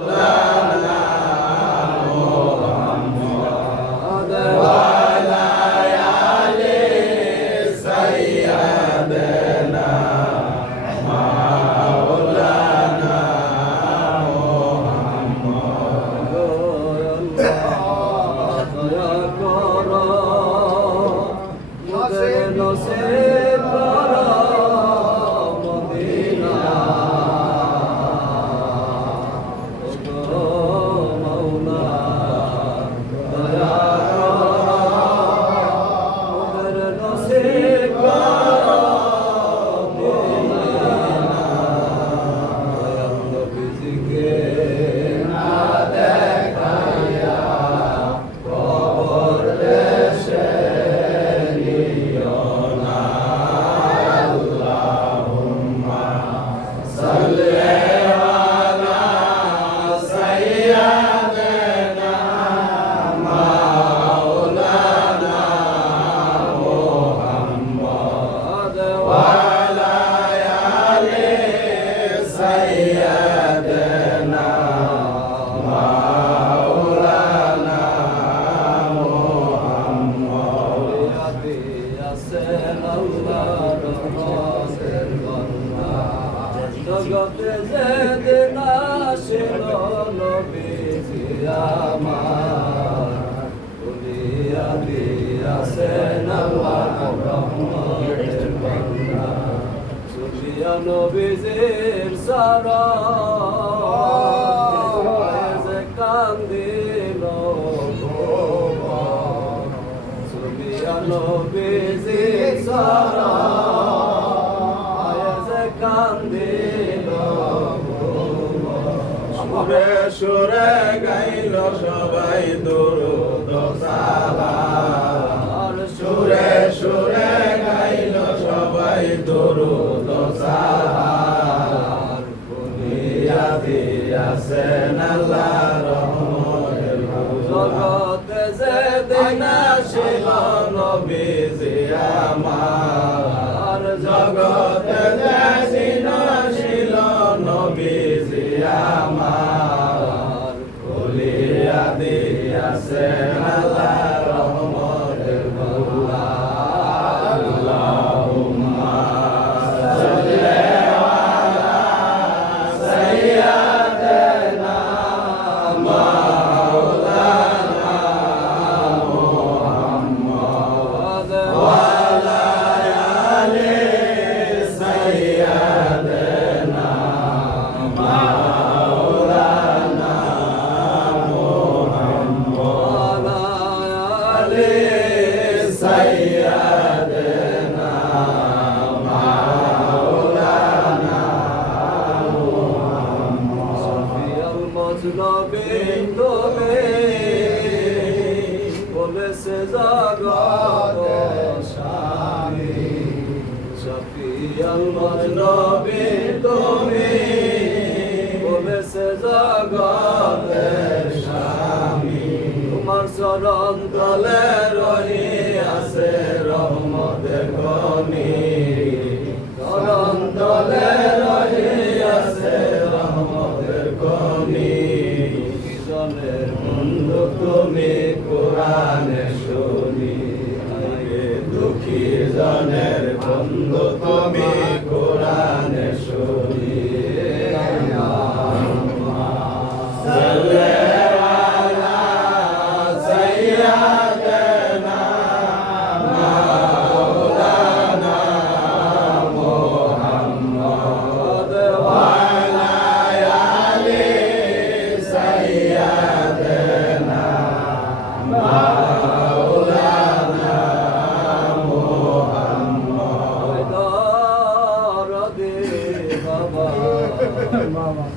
জগতে নবীজির সারা কান্দিল নবীজির সারা কান্দিল সুরে সুরে গাইল সবাই দুরুদ সালাম। আর সুরে সুরে গাইল সবাই দুরুদ সালাম দুনিয়া দিয়াছেন আল্লাহ রহমতের জগতে যেদিন আসিল নবীজি আমার জগতে জগতে মজনবিন তুমি বলেছে স্বামী সফিয়াল মজনবিন তুমি বলেছে স্বামী তোমার চরণ তলে রহি আছে রহমতের গনি বাবা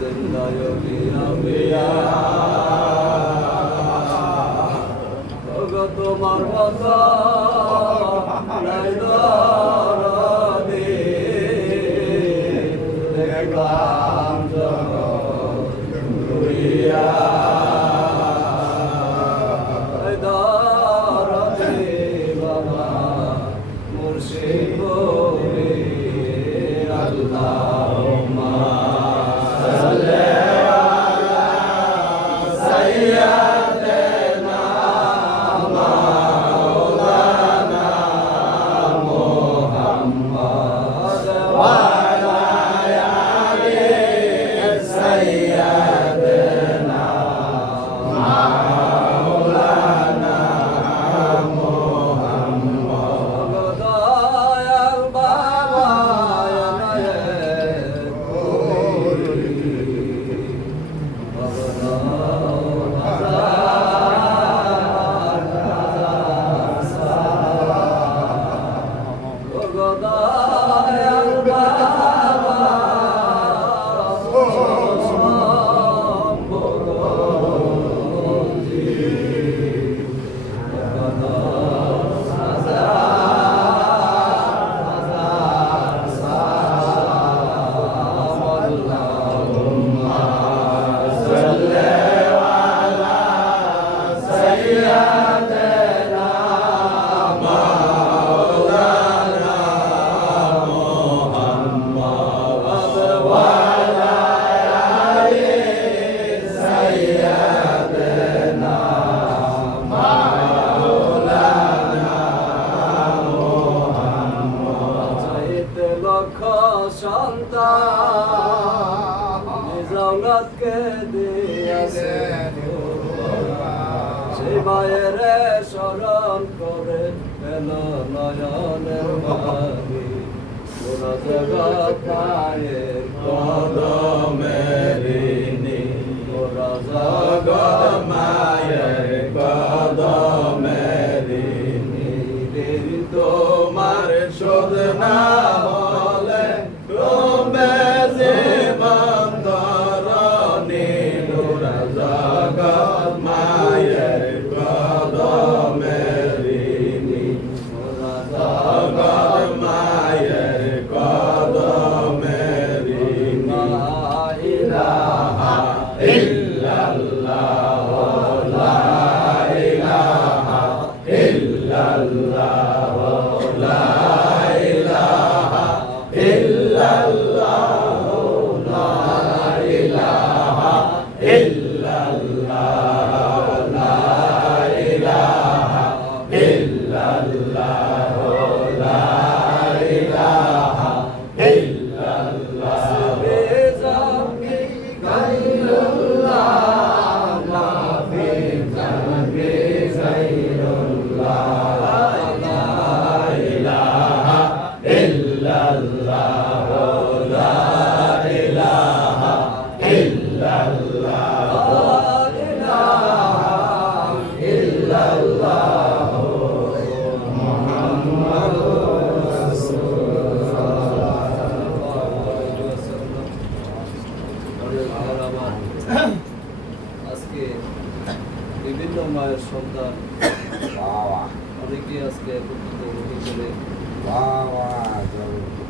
জিন্দায় মিয়া তোমার কথা সন্তান নিজাউলাদকে দিয়েছে সেই মায়ের স্মরণ করে পেল নয়নের পানি পুরো জগৎ মায়ের কদমেরিনি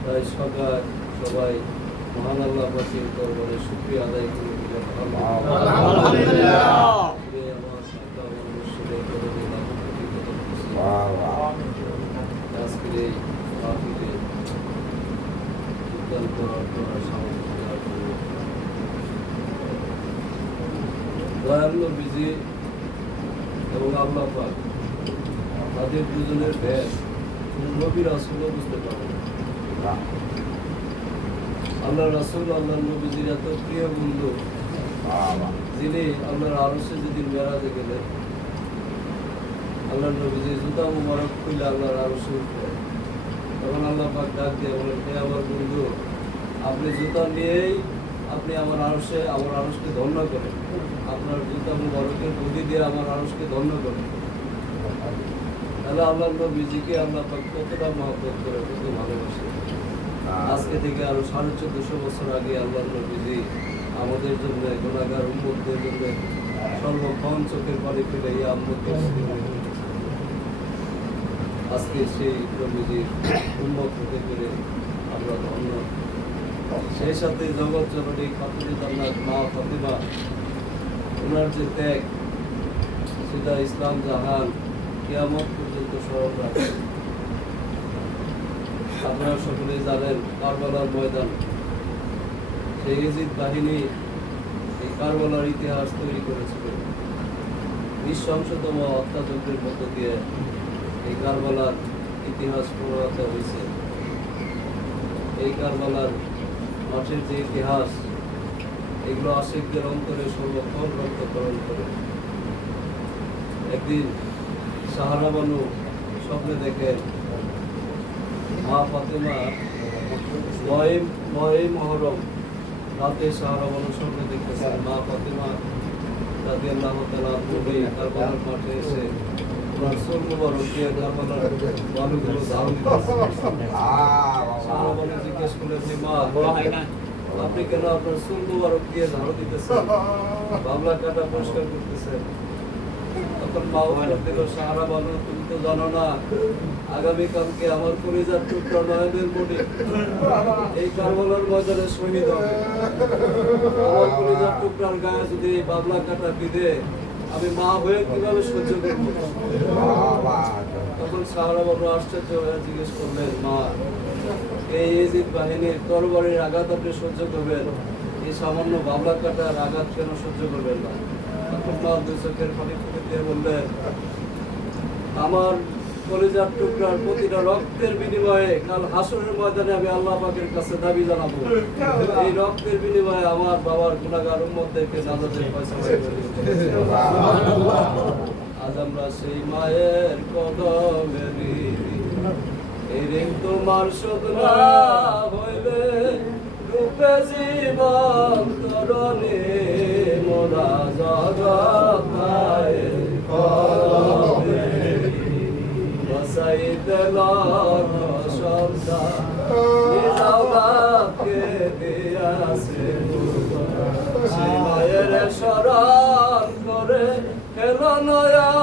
তাই সকাল সবাই মহান আল্লাহ পাখির দরবারে শুক্রিয়া আদায় করে দিলেন। আজকের এই মাহফিলে যোগদান করার জন্য সামর্থ্য দয়াল নবীজি এবং আল্লাহ পাক তাদের দুজনের ভেদ নবী রাসুলও বুঝতে পারে না। আল্লাহ রাসুল আল্লাহ নবীজির এত প্রিয় বন্ধু। যিনি আল্লাহর আরসে যেদিন মেরাজে গেলেন আল্লাহ নবীজি জুতা মুবারক খুলে আল্লাহর আরসে উঠলেন। তখন আল্লাহ পাক ডাক দিয়ে বলেন হে আমার বন্ধু আপনি জুতা নিয়েই আপনি আমার আরসে আমার আরসকে ধন্য করেন। আপনার জুতা মুবারকের বুদ্ধি দিয়ে আমার আরসকে ধন্য করেন। তাহলে আল্লাহ নবীজিকে পাক কতটা মহব্বত করে কত ভালোবাসে। আজকে থেকে আরও সাড়ে চোদ্দশো বছর আগে আল্লাহ নবীজি আমাদের জন্য গুণাগার উন্মুক্তের জন্য সর্বক্ষণ চোখের পানি ফেলে এই আম্মকে আজকে সেই নবীজির উন্মত হতে পেরে আমরা ধন্য। সেই সাথে জগৎ জননী খাতুনি জান্নাত মা ফাতিমা ওনার যে ত্যাগ সেটা ইসলাম জাহান কিয়ামত আপনারা সকলে জানেন কারবালার ময়দান। সেই বাহিনী এই কারবালার ইতিহাস তৈরি করেছিল। নৃশংসতম অত্যাচারের মধ্য দিয়ে এই কারবালার ইতিহাস প্রভাবিত হয়েছে। এই কারবালার মাঠের যে ইতিহাস, এগুলো আশিকদের অন্তরে সর্বক্ষণ রক্তকরণ করে। একদিন সাহারা বানু স্বপ্নে দেখেন মা ফাতেমা নয় নয় মহরম রাতে সাহারা বানু স্বপ্নে দেখতেছেন। মা ফাতেমা রাতে আল্লাহ তালা নবী কারবালার মাঠে এসে ওনার সোল দিয়ে কারবালার বালুগুলো ধারণ সাহারা বানু জিজ্ঞেস করলেন যে মা আপনি কেন আপনার দিয়ে ঝাড়ু দিতেছেন? বাবলা কাটা পরিষ্কার করতেছেন। তখন মা উত্তর দিল সাহারা বলো তুমি তো জানো না আগামীকালকে আমার পরিজার টুকরা নয়নের মনে এই কারবালার বাজারে শহীদ হবে। আমার টুকরার গায়ে যদি এই বাবলা কাটা বিধে আমি মা হয়ে কীভাবে সহ্য করব? তখন সাহারা বাবু আশ্চর্য হয়ে জিজ্ঞেস করলেন মা এই এজিদ বাহিনীর তরবারির আঘাত আপনি সহ্য করবেন? এই সামান্য বাবলা কাটার আঘাত কেন সহ্য করবেন না? তখন দুই চোখের পানি ফুটে দিয়ে বললেন আমার কলিজার টুকরার প্রতিটা রক্তের বিনিময়ে কাল ময়দানে আমি আল্লাহ পাকের কাছে দাবি জানাব। এই রক্তের বিনিময়ে আমার বাবার গুণাগার উম্মতদেরকে নাজাতের পয়সা আজ আমরা সেই মায়ের কদমে এই ঋণ তোমার শোধ না হইলে রূপে জীবন তরণে খোদা জগৎ মায়ের কদমে বসাইতে লগ সবদা জগৎকে দিয়াছে সে শরণ করে খেল নয়া